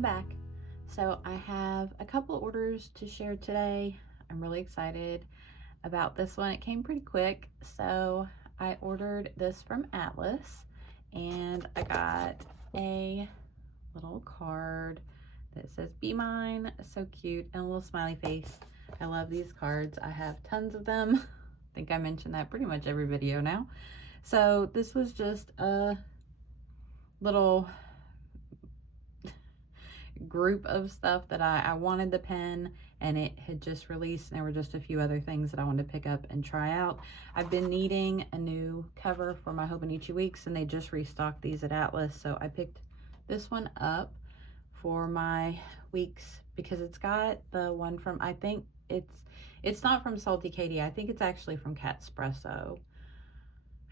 welcome back. So I have a couple of orders to share today. I'm really excited about this one. It came pretty quick. So I ordered this from Atlas and I got a little card that says "Be Mine," so cute, and a little smiley face. I love these cards. I have tons of them. I think I mentioned that pretty much every video now. So this was just a little group of stuff that I wanted the pen, and it had just released, and there were just a few other things that I wanted to pick up and try out. I've been needing a new cover for my Hobonichi Weeks, and they just restocked these at Atlas, so I picked this one up for my weeks because it's got the one from, I think it's not from Salty Katie, I think it's actually from Catspresso.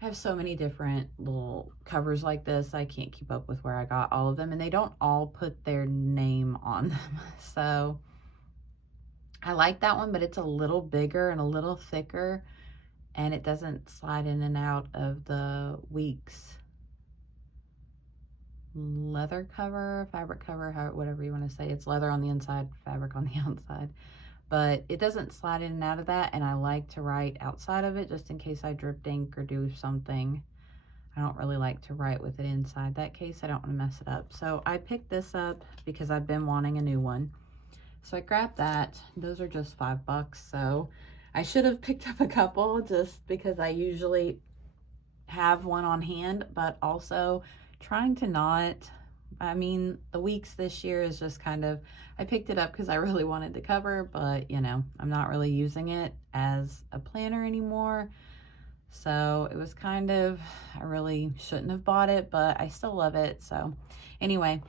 I have so many different little covers like this. I can't keep up with where I got all of them, and they don't all put their name on them. So I like that one, but it's a little bigger and a little thicker, and it doesn't slide in and out of the Weeks leather cover, fabric cover, whatever you want to say. It's leather on the inside, fabric on the outside. But it doesn't slide in and out of that, and I like to write outside of it just in case I dripped ink or do something. I don't really like to write with it inside that case. I don't want to mess it up. So I picked this up because I've been wanting a new one. So I grabbed that. Those are just $5, so I should have picked up a couple just because I usually have one on hand, but also trying to not, I mean, the Weeks this year is just kind of, I picked it up because I really wanted the cover, but you know, I'm not really using it as a planner anymore. So it was kind of, I really shouldn't have bought it, but I still love it. So anyway,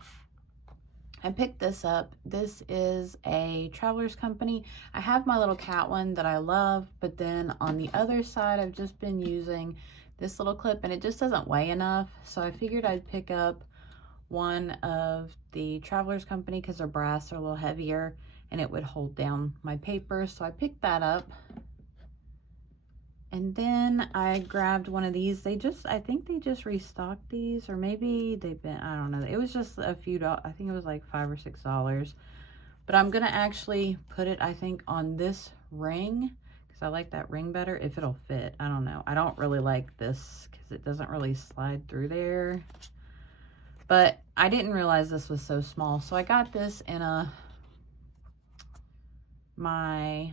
I picked this up. This is a Traveler's Company. I have my little cat one that I love, but then on the other side, I've just been using this little clip, and it just doesn't weigh enough. So I figured I'd pick up one of the Traveler's Company because they're brass, they're a little heavier, and it would hold down my paper. So I picked that up. And then I grabbed one of these. I think they just restocked these, or maybe they've been, I don't know. It was just a few dollars. I think it was like $5 or $6. But I'm gonna actually put it, I think, on this ring because I like that ring better, if it'll fit. I don't know. I don't really like this because it doesn't really slide through there. But I didn't realize this was so small. So I got this in my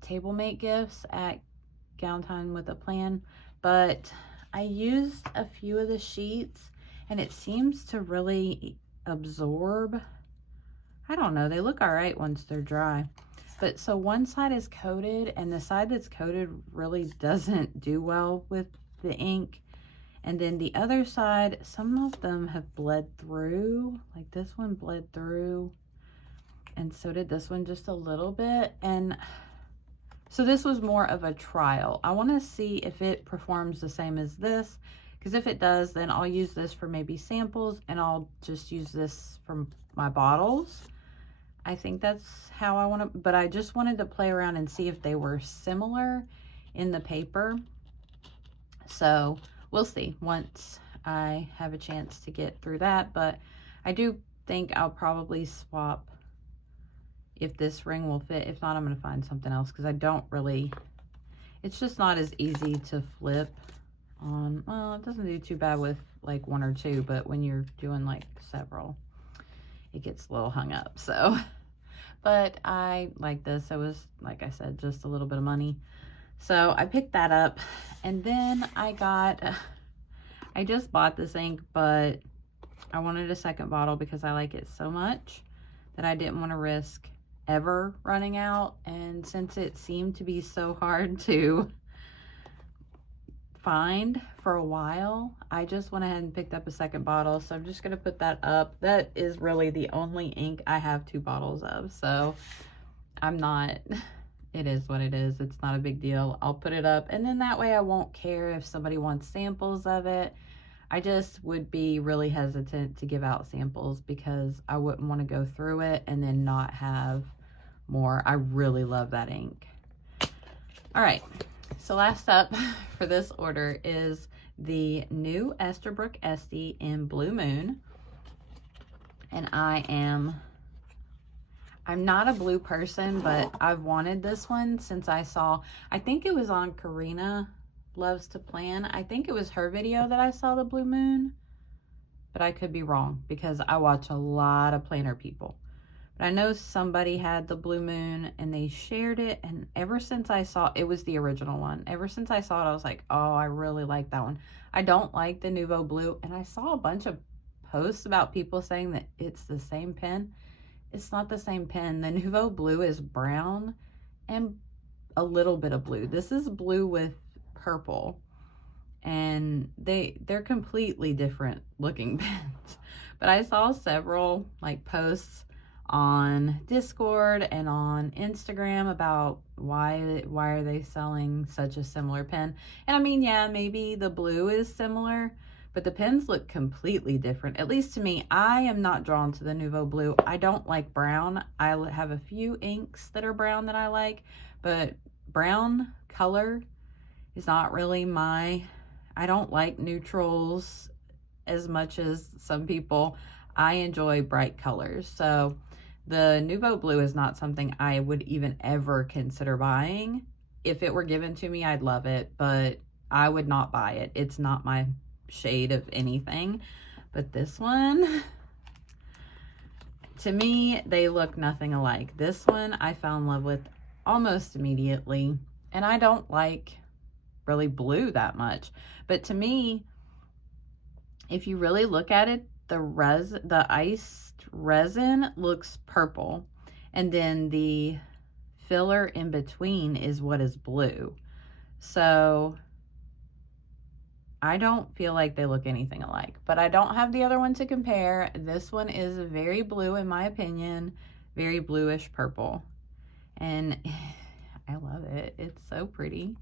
table mate gifts at Gown Time with a Plan. But I used a few of the sheets, and it seems to really absorb. I don't know. They look all right once they're dry. But so one side is coated, and the side that's coated really doesn't do well with the ink. And then the other side, some of them have bled through, like this one bled through, and so did this one just a little bit. And so this was more of a trial. I want to see if it performs the same as this, because if it does, then I'll use this for maybe samples, and I'll just use this for my bottles. I think that's how I want to, but I just wanted to play around and see if they were similar in the paper. So we'll see once I have a chance to get through that, but I do think I'll probably swap if this ring will fit. If not, I'm going to find something else because I don't really, it's just not as easy to flip on. Well, it doesn't do too bad with like one or two, but when you're doing like several, it gets a little hung up. So, but I like this. It was, like I said, just a little bit of money. So I picked that up, and then I just bought this ink, but I wanted a second bottle because I like it so much that I didn't want to risk ever running out. And since it seemed to be so hard to find for a while, I just went ahead and picked up a second bottle. So I'm just going to put that up. That is really the only ink I have 2 bottles of. So I'm not... It is what it is. It's not a big deal. I'll put it up, and then that way I won't care if somebody wants samples of it. I just would be really hesitant to give out samples because I wouldn't want to go through it and then not have more. I really love that ink. All right, so last up for this order is the new Esterbrook Esty in Blue Moon. And I'm not a blue person, but I've wanted this one since I think it was on Karina Loves to Plan. I think it was her video that I saw the blue moon, but I could be wrong because I watch a lot of planner people. But I know somebody had the blue moon and they shared it, and ever since I saw it was the original one. Ever since I saw it, I was like, oh, I really like that one. I don't like the Nouveau Blue, and I saw a bunch of posts about people saying that it's the same pen. It's not the same pen. The Nouveau Blue is brown and a little bit of blue. This is blue with purple, and they're completely different looking pens. But I saw several like posts on Discord and on Instagram about why are they selling such a similar pen. And I mean, yeah, maybe the blue is similar, but the pens look completely different. At least to me, I am not drawn to the Nouveau Blue. I don't like brown. I have a few inks that are brown that I like, but brown color is not really I don't like neutrals as much as some people. I enjoy bright colors. So the Nouveau Blue is not something I would even ever consider buying. If it were given to me, I'd love it, but I would not buy it. It's not my shade of anything. But this one, to me, they look nothing alike. This one I fell in love with almost immediately, and I don't like really blue that much. But to me, if you really look at it, the iced resin looks purple, and then the filler in between is what is blue. So I don't feel like they look anything alike, but I don't have the other one to compare. This one is very blue in my opinion, very bluish purple, and I love it. It's so pretty.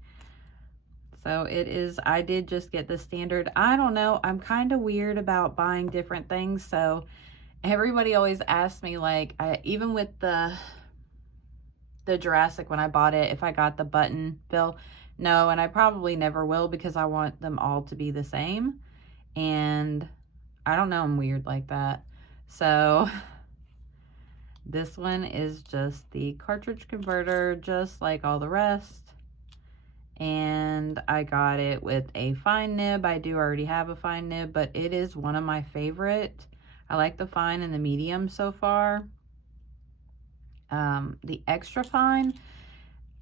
So it is, I did just get the standard. I don't know, I'm kind of weird about buying different things. So everybody always asks me, like, even with the Jurassic, when I bought it, if I got the button fill. No, and I probably never will because I want them all to be the same. And I don't know, I'm weird like that. So this one is just the cartridge converter, just like all the rest. And I got it with a fine nib. I do already have a fine nib, but it is one of my favorite. I like the fine and the medium so far. The extra fine,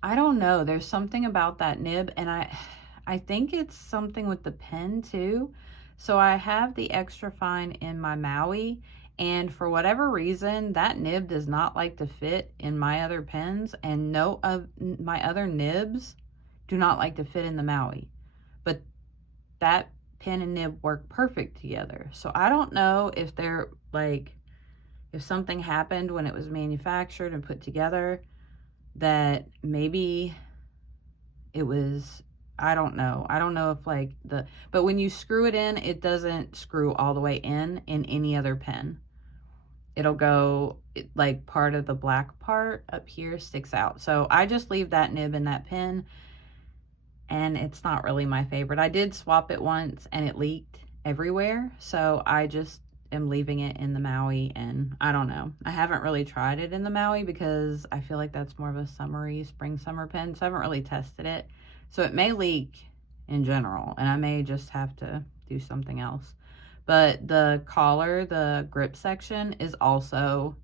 I don't know. There's something about that nib, and I think it's something with the pen too. So I have the extra fine in my Maui, and for whatever reason, that nib does not like to fit in my other pens, and no of my other nibs do not like to fit in the Maui. But that pen and nib work perfect together. So I don't know if they're like, if something happened when it was manufactured and put together, that maybe it was, I don't know. I don't know if like but when you screw it in, it doesn't screw all the way in any other pen. It'll go, like part of the black part up here sticks out. So I just leave that nib in that pen, and it's not really my favorite. I did swap it once and it leaked everywhere. So I just am leaving it in the Maui, and I don't know. I haven't really tried it in the Maui because I feel like that's more of a summery, summer pen. So I haven't really tested it. So it may leak in general, and I may just have to do something else. But the collar, the grip section is also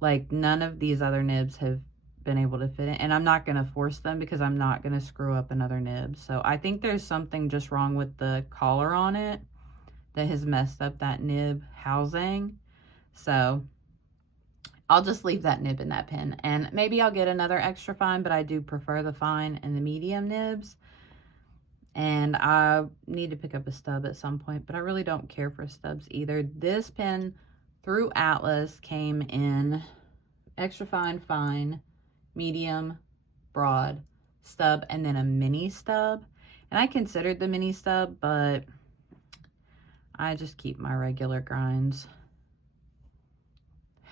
like, none of these other nibs have been able to fit in, and I'm not going to force them because I'm not going to screw up another nib. So I think there's something just wrong with the collar on it that has messed up that nib housing. So I'll just leave that nib in that pen, and maybe I'll get another extra fine, but I do prefer the fine and the medium nibs. And I need to pick up a stub at some point, but I really don't care for stubs either. This pen through Atlas came in extra fine, fine, medium, broad, stub, and then a mini stub. And I considered the mini stub, but I just keep my regular grinds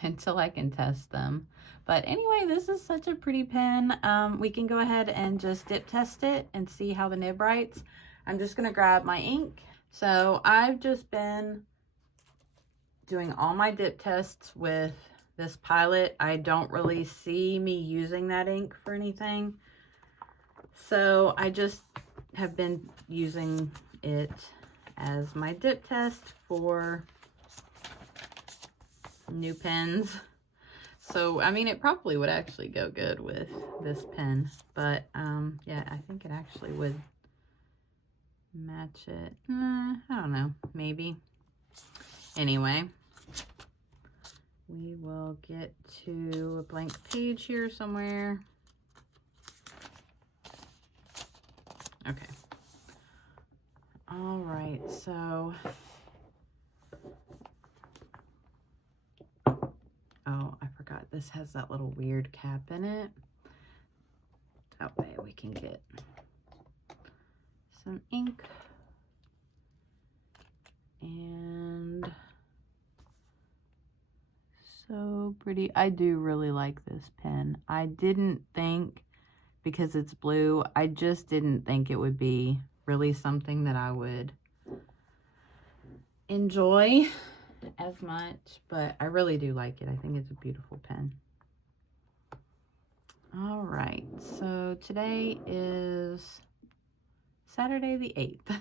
until I can test them. But anyway, this is such a pretty pen. We can go ahead and just dip test it and see how the nib writes. I'm just gonna grab my ink. So I've just been doing all my dip tests with this Pilot. I don't really see me using that ink for anything. So I just have been using it as my dip test for new pens. So, I mean, it probably would actually go good with this pen, but yeah, I think it actually would match it. I don't know, maybe. Anyway, we will get to a blank page here somewhere. Okay. All right, so oh, I forgot this has that little weird cap in it. That way we can get some ink. And so pretty. I do really like this pen. I didn't think, because it's blue, I just didn't think it would be really something that I would enjoy as much, but I really do like it. I think it's a beautiful pen. All right, so today is Saturday the 8th.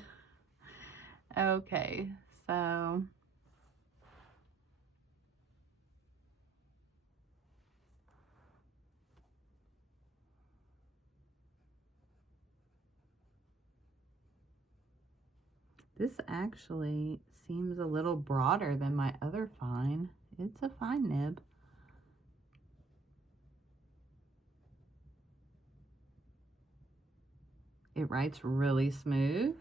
Okay, so this actually seems a little broader than my other fine. It's a fine nib. It writes really smooth.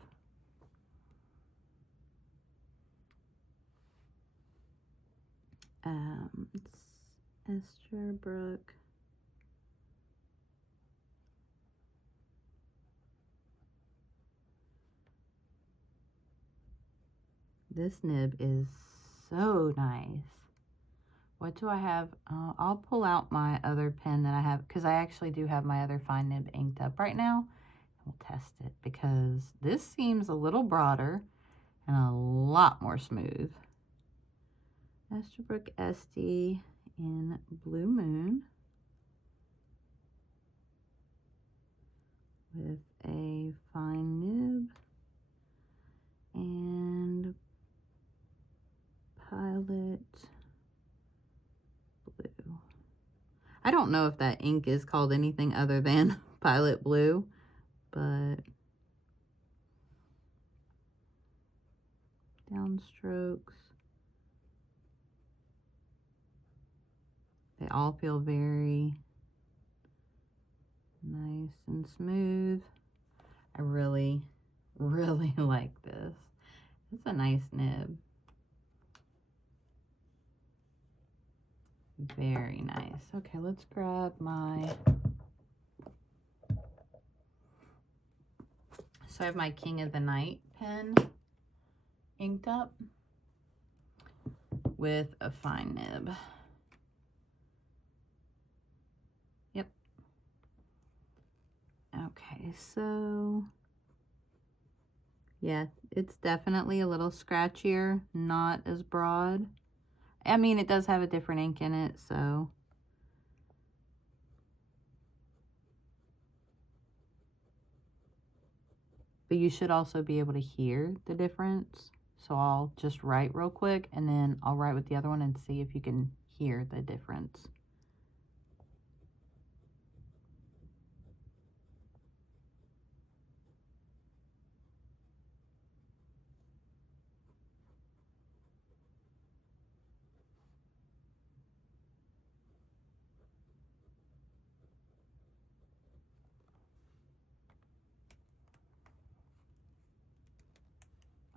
It's Esterbrook. This nib is so nice. What do I have? I'll pull out my other pen that I have, because I actually do have my other fine nib inked up right now. We'll test it, because this seems a little broader and a lot more smooth. Esterbrook Esty in Blue Moon with a fine nib and Pilot Blue. I don't know if that ink is called anything other than Pilot Blue, but downstrokes, they all feel very nice and smooth. I really, really like this. It's a nice nib. Very nice. Okay, let's grab my... So I have my King of the Night pen inked up with a fine nib. Yep. Okay, so yeah, it's definitely a little scratchier, not as broad. I mean, it does have a different ink in it, so. But you should also be able to hear the difference. So I'll just write real quick, and then I'll write with the other one and see if you can hear the difference.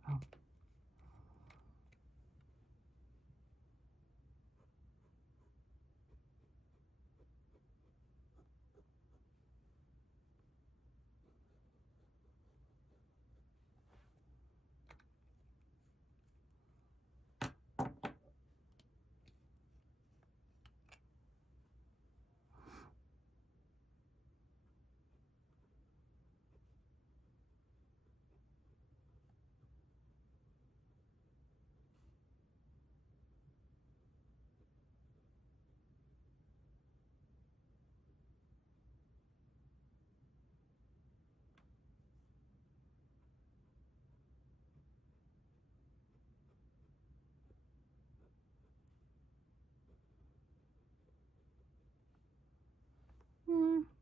Oh.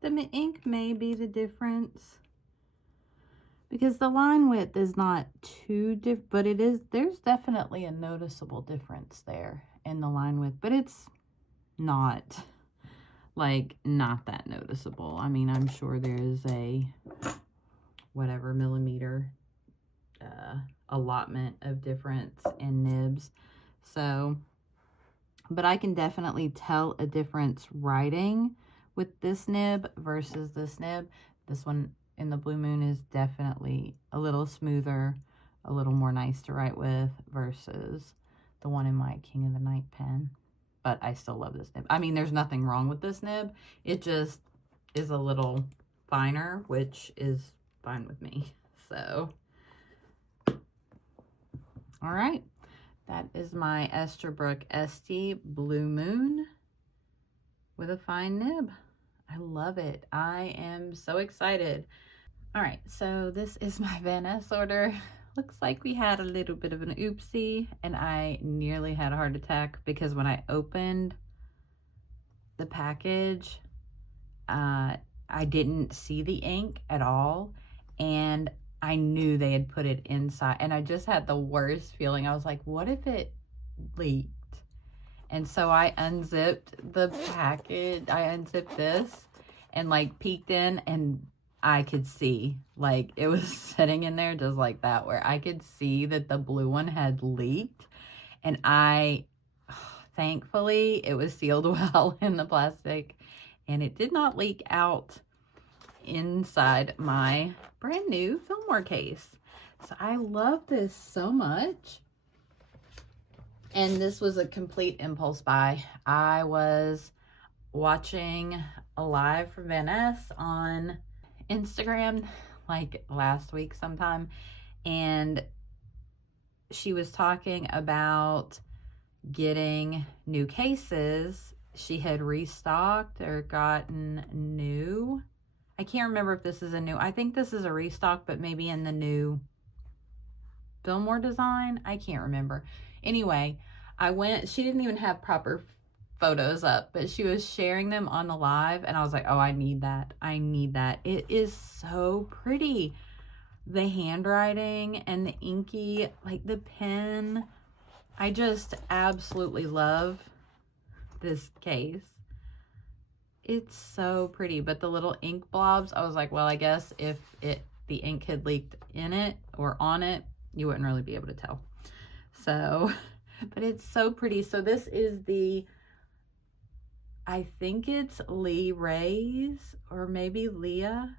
The ink may be the difference, because the line width is not too different, but it is, there's definitely a noticeable difference there in the line width, but it's not, like, not that noticeable. I mean, I'm sure there is a whatever millimeter allotment of difference in nibs. So, but I can definitely tell a difference writing with this nib versus this nib. This one in the Blue Moon is definitely a little smoother, a little more nice to write with versus the one in my King of the Night pen. But I still love this nib. I mean, there's nothing wrong with this nib. It just is a little finer, which is fine with me. So, all right. That is my Esterbrook Estie Blue Moon with a fine nib. I love it. I am so excited. All right, so this is my Vanness order. Looks like we had a little bit of an oopsie, and I nearly had a heart attack because when I opened the package, I didn't see the ink at all, and I knew they had put it inside, and I just had the worst feeling. I was like, what if it leaked? And so I unzipped the package, I unzipped this and like peeked in, and I could see, like, it was sitting in there just like that, where I could see that the blue one had leaked, and thankfully it was sealed well in the plastic, and it did not leak out inside my brand new Fillmore case. So I love this so much. And this was a complete impulse buy. I was watching a live from Vanness on Instagram like last week sometime, and she was talking about getting new cases. She had restocked or gotten new. I can't remember if this is a new, I think this is a restock, but maybe in the new Fillmore design. I can't remember. Anyway, I went, she didn't even have proper photos up, but she was sharing them on the live, and I was like, oh, I need that. I need that. It is so pretty. The handwriting and the inky, like the pen. I just absolutely love this case. It's so pretty, but the little ink blobs, I was like, well, I guess if the ink had leaked in it or on it, you wouldn't really be able to tell. So, but it's so pretty. So this is the, I think it's Lee Reyes, or maybe Leah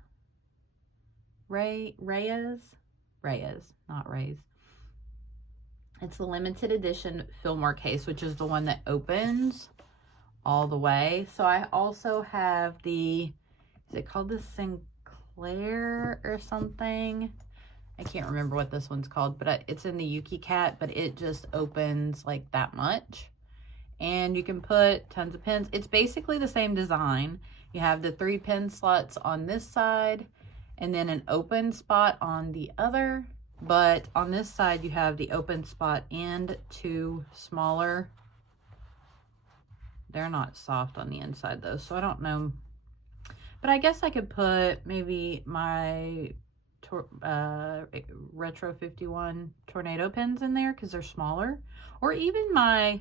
Reyes, not Reyes. It's the limited edition Fillmore case, which is the one that opens all the way. So I also have the, is it called the Sinclair or something? I can't remember what this one's called, but it's in the Yuki Cat, but it just opens like that much. And you can put tons of pens. It's basically the same design. You have the 3 pen slots on this side and then an open spot on the other. But on this side, you have the open spot and 2 smaller. They're not soft on the inside though, so I don't know. But I guess I could put maybe my Retro 51 Tornado pens in there because they're smaller. Or even my,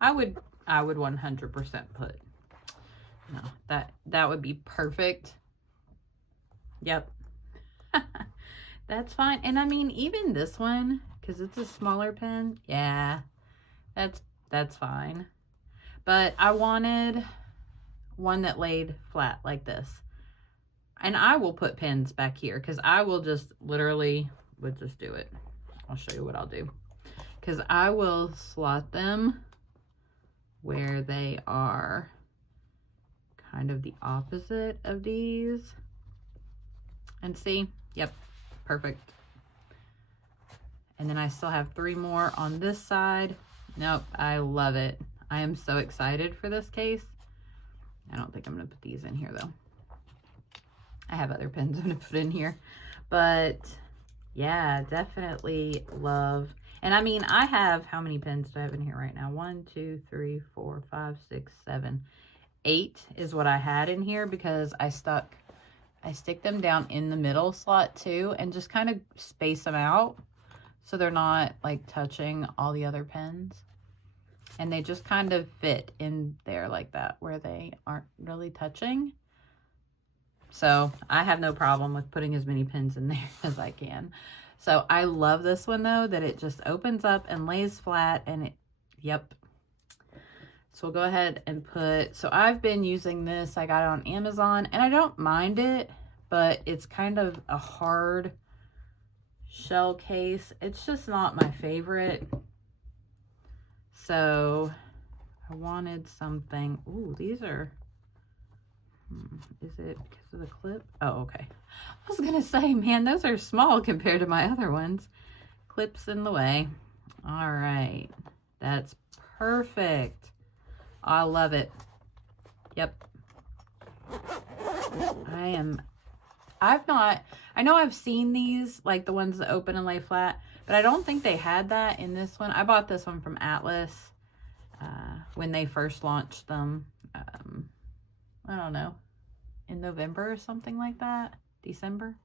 I would 100% put, no, that would be perfect. Yep. That's fine. And I mean, even this one, because it's a smaller pen, yeah, that's fine. But I wanted one that laid flat like this. And I will put pins back here because I will just literally would just do it. I'll show you what I'll do. Because I will slot them where they are kind of the opposite of these. And see, yep, perfect. And then I still have 3 more on this side. Nope, I love it. I am so excited for this case. I don't think I'm going to put these in here though. I have other pens I'm going to put in here. But yeah, definitely love. And I mean, I have, how many pens do I have in here right now? 1, 2, 3, 4, 5, 6, 7, 8 is what I had in here because I stick them down in the middle slot too and just kind of space them out so they're not like touching all the other pens. And they just kind of fit in there like that where they aren't really touching. So I have no problem with putting as many pins in there as I can. So I love this one though, that it just opens up and lays flat and it, yep. So we'll go ahead and put, so I've been using this, I got it on Amazon and I don't mind it, but it's kind of a hard shell case. It's just not my favorite. So I wanted something, ooh, these are, is it because of the clip? Oh, okay. I was gonna say, man, those are small compared to my other ones. Clips in the way. All right, that's perfect. I love it. Yep. I know I've seen these, like the ones that open and lay flat, but I don't think they had that in this one. I bought this one from Atlas when they first launched them. I don't know, in November or something like that. December.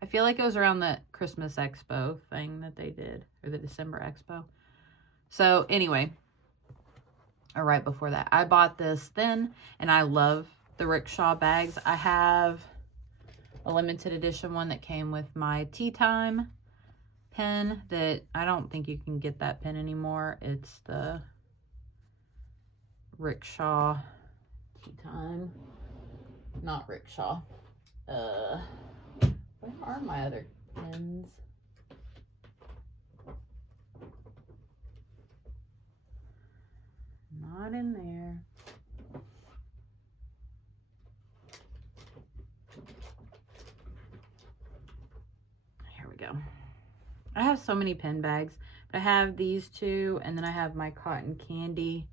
I feel like it was around the Christmas Expo thing that they did, or the December Expo. So anyway, or right before that, I bought this then, and I love the rickshaw bags. I have a limited edition one that came with my tea time pen that I don't think you can get that pen anymore. It's the rickshaw tea time, not rickshaw. Where are my other pens? Not in there. Here we go. I have so many pen bags. I have these two, and then I have my cotton candy.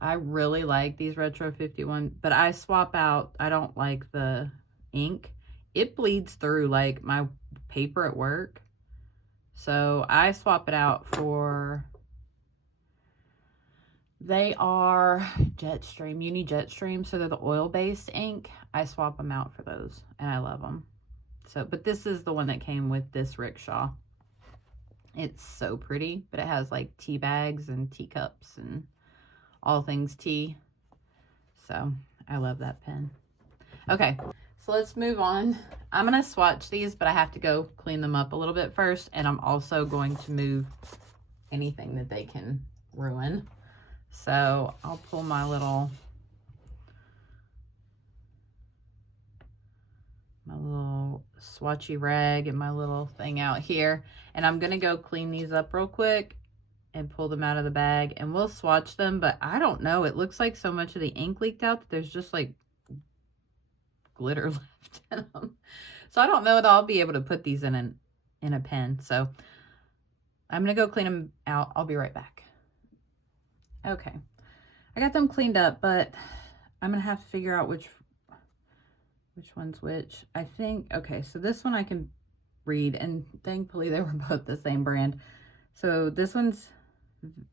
I really like these Retro 51, but I swap out. I don't like the ink. It bleeds through like my paper at work. So I swap it out for, they are Jetstream, Uni Jetstream. So they're the oil-based ink. I swap them out for those and I love them. So, but this is the one that came with this rickshaw. It's so pretty, but it has like tea bags and teacups and all things tea. So I love that pen. Okay, so let's move on. I'm gonna swatch these, but I have to go clean them up a little bit first. And I'm also going to move anything that they can ruin. So I'll pull my little swatchy rag and my little thing out here. And I'm gonna go clean these up real quick and pull them out of the bag and we'll swatch them. But I don't know, it looks like so much of the ink leaked out that there's just like glitter left in them. So I don't know that I'll be able to put these in a pen. So I'm gonna go clean them out. I'll be right back. Okay, I got them cleaned up, but I'm gonna have to figure out which one's which. I think, okay, so this one I can read, and thankfully they were both the same brand. So this one's,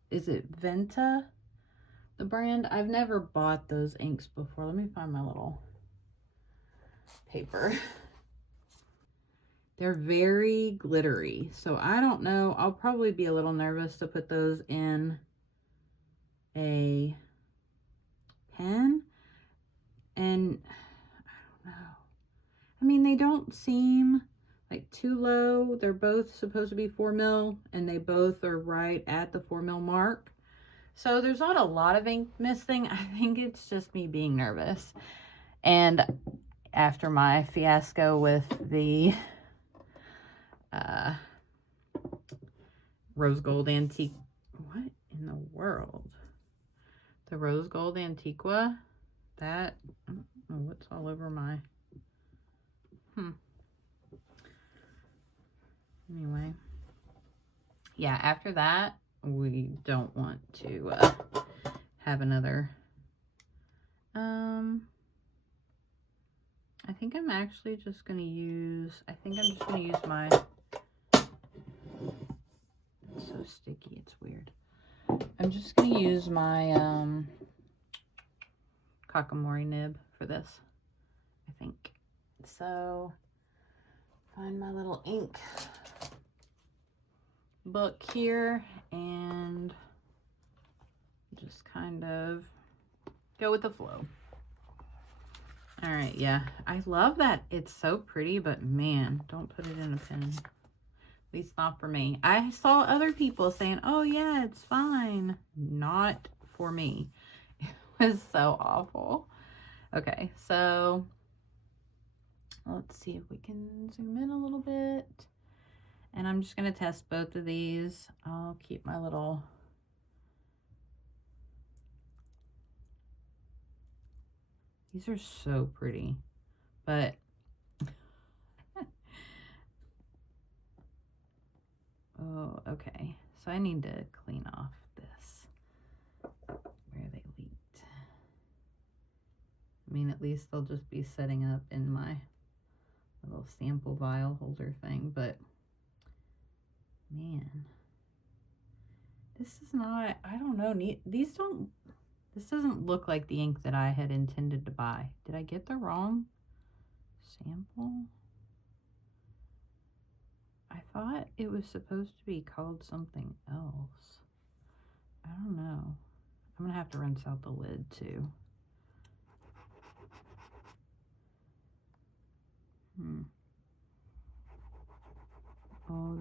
is it Venta, the brand? I've never bought those inks before. Let me find my little paper. They're very glittery, so I don't know. I'll probably be a little nervous to put those in a pen. And I don't know. I mean, they don't seem like too low. They're both supposed to be 4 mil, and they both are right at the 4 mil mark. So there's not a lot of ink missing. I think it's just me being nervous. And after my fiasco with the rose gold antique, what in the world? The rose gold Antiqua, that, I don't know what's all over my, Anyway, yeah, after that, we don't want to have another, I think I'm actually just going to use, my, it's so sticky, it's weird. I'm just going to use my, Kakamori nib for this, I think. So, find my little ink book here and just kind of go with the flow. All right, yeah, I love that it's so pretty, but man, don't put it in a pen. At least not for me. I saw other people saying, oh yeah, it's fine. Not for me. It was so awful. Okay, so let's see if we can zoom in a little bit. And I'm just going to test both of these. I'll keep my little... These are so pretty, but... Oh, okay. So I need to clean off this where they leaked. I mean, at least they'll just be setting up in my little sample vial holder thing, but man, this is not, I don't know, these don't, this doesn't look like the ink that I had intended to buy. Did I get the wrong sample? I thought it was supposed to be called something else. I don't know. I'm gonna have to rinse out the lid too. Oh,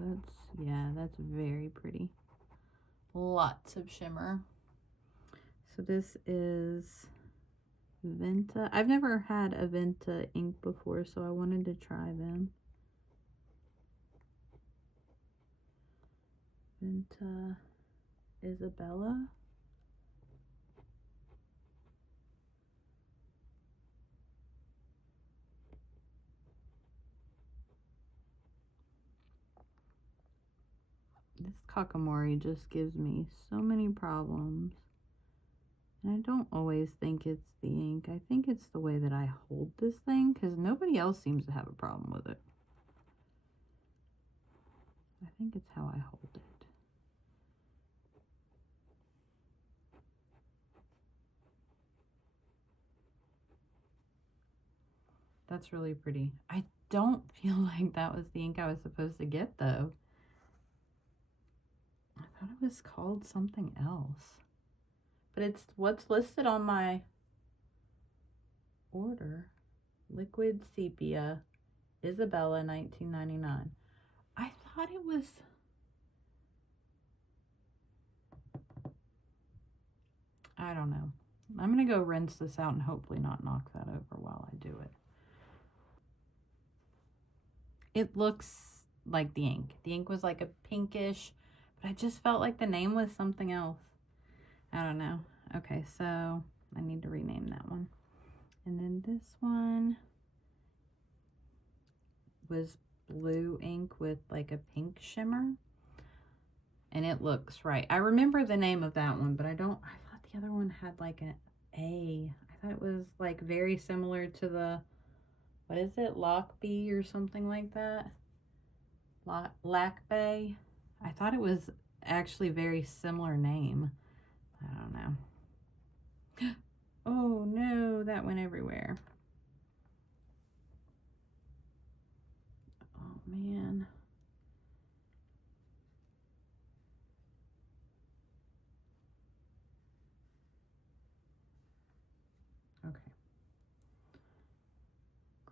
yeah, that's very pretty. Lots of shimmer. So this is Venta. I've never had a Venta ink before, so I wanted to try them. Venta Isabella. This Kakamori just gives me so many problems. And I don't always think it's the ink. I think it's the way that I hold this thing, because nobody else seems to have a problem with it. I think it's how I hold it. That's really pretty. I don't feel like that was the ink I was supposed to get, though. I thought it was called something else. But it's what's listed on my order. Liquid Sepia, Isabella, 1999. I thought it was... I don't know. I'm going to go rinse this out and hopefully not knock that over while I do it. It looks like the ink. The ink was like a pinkish, but I just felt like the name was something else. I don't know. Okay, so I need to rename that one. And then this one was blue ink with like a pink shimmer. And it looks right. I remember the name of that one, but I thought the other one had like an A. I thought it was like very similar to the, what is it? Lockbee or something like that. Lackbay. I thought it was actually a very similar name. I don't know. Oh no, that went everywhere. Oh man. Okay.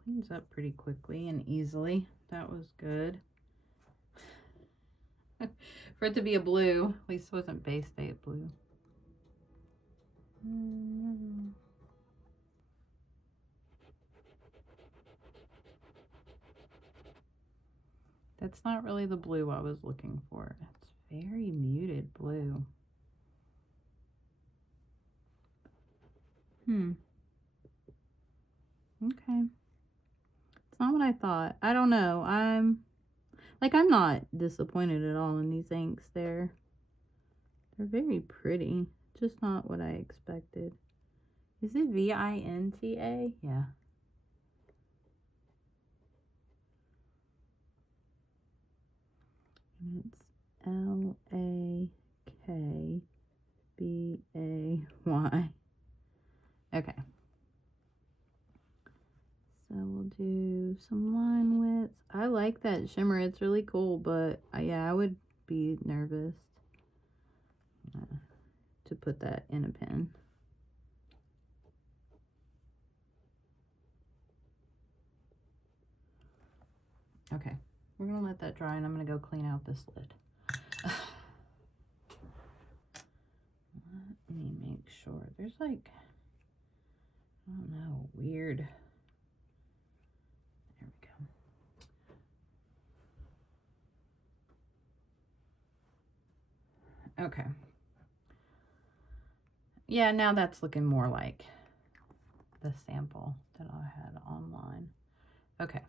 Cleans up pretty quickly and easily. That was good. For it to be a blue, at least it wasn't Bay State blue. That's not really the blue I was looking for. It's very muted blue. Okay. It's not what I thought. I don't know. I'm not disappointed at all in these inks. They're very pretty. Just not what I expected. Is it Vinta? Yeah. And it's Lakbay. Okay. do some line widths. I like that shimmer. It's really cool, but yeah, I would be nervous to put that in a pen. Okay, we're gonna let that dry and I'm gonna go clean out this lid. Let me make sure. There's like, I don't know, weird. There we go. Okay. Yeah, now that's looking more like the sample that I had online. Okay.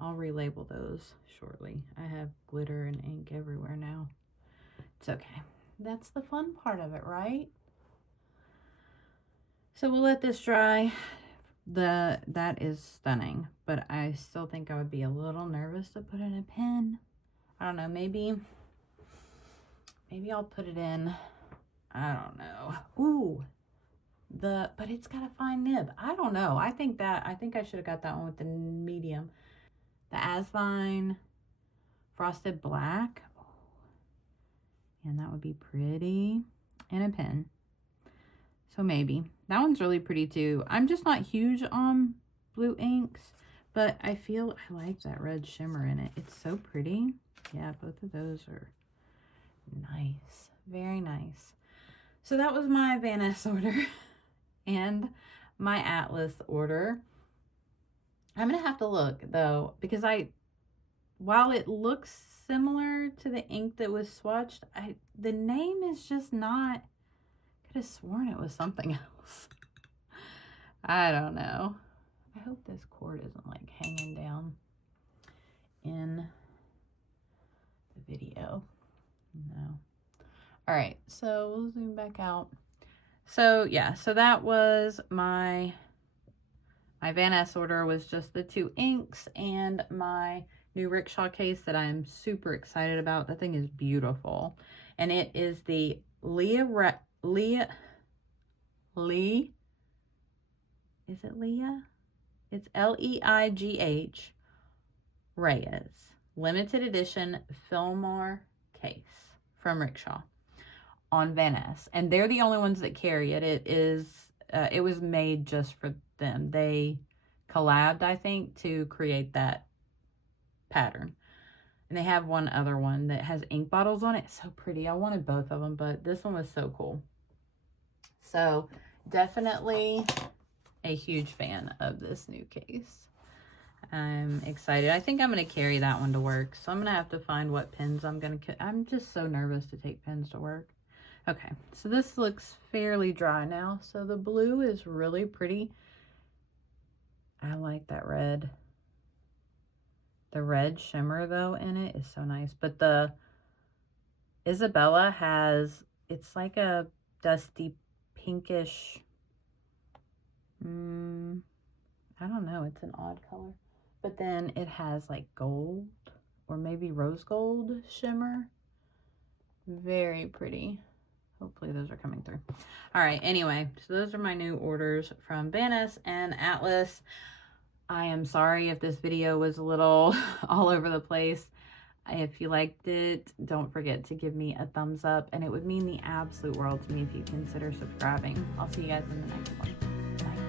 I'll relabel those shortly. I have glitter and ink everywhere now. It's okay. That's the fun part of it, right? So we'll let this dry. That is stunning, but I still think I would be a little nervous to put in a pen. I don't know, maybe I'll put it in, I don't know. Ooh, but it's got a fine nib. I don't know. I think I should have got that one with the medium. The Asvine Frosted Black. Oh, and that would be pretty in a pen. So maybe. That one's really pretty too. I'm just not huge on blue inks, but I feel I like that red shimmer in it. It's so pretty. Yeah, both of those are nice. Very nice. So that was my Vanness order and my Atlas order. I'm going to have to look though, because while it looks similar to the ink that was swatched, the name is just not, could have sworn it was something else. I don't know. I hope this cord isn't like hanging down in the video. No. All right, so we'll zoom back out. So yeah, so that was my Vanness order, was just the 2 inks and my new rickshaw case that I'm super excited about. That thing is beautiful. And it is the is it Leah? It's Leigh Reyes limited edition Fillmore case from Rickshaw on Vanness, and they're the only ones that carry it. It was made just for them. They collabed, I think, to create that pattern. And they have one other one that has ink bottles on it. It's so pretty. I wanted both of them, but this one was so cool. So definitely a huge fan of this new case. I'm excited. I think I'm going to carry that one to work. So I'm going to have to find what pens I'm just so nervous to take pens to work. Okay, so this looks fairly dry now. So the blue is really pretty. I like that red. The red shimmer though in it is so nice. But the Isabella it's like a dusty pinkish, I don't know, it's an odd color. But then it has like gold or maybe rose gold shimmer. Very pretty. Hopefully those are coming through. All right, anyway, so those are my new orders from Vanness and Atlas. I am sorry if this video was a little all over the place. If you liked it, don't forget to give me a thumbs up, and it would mean the absolute world to me if you consider subscribing. I'll see you guys in the next one. Bye.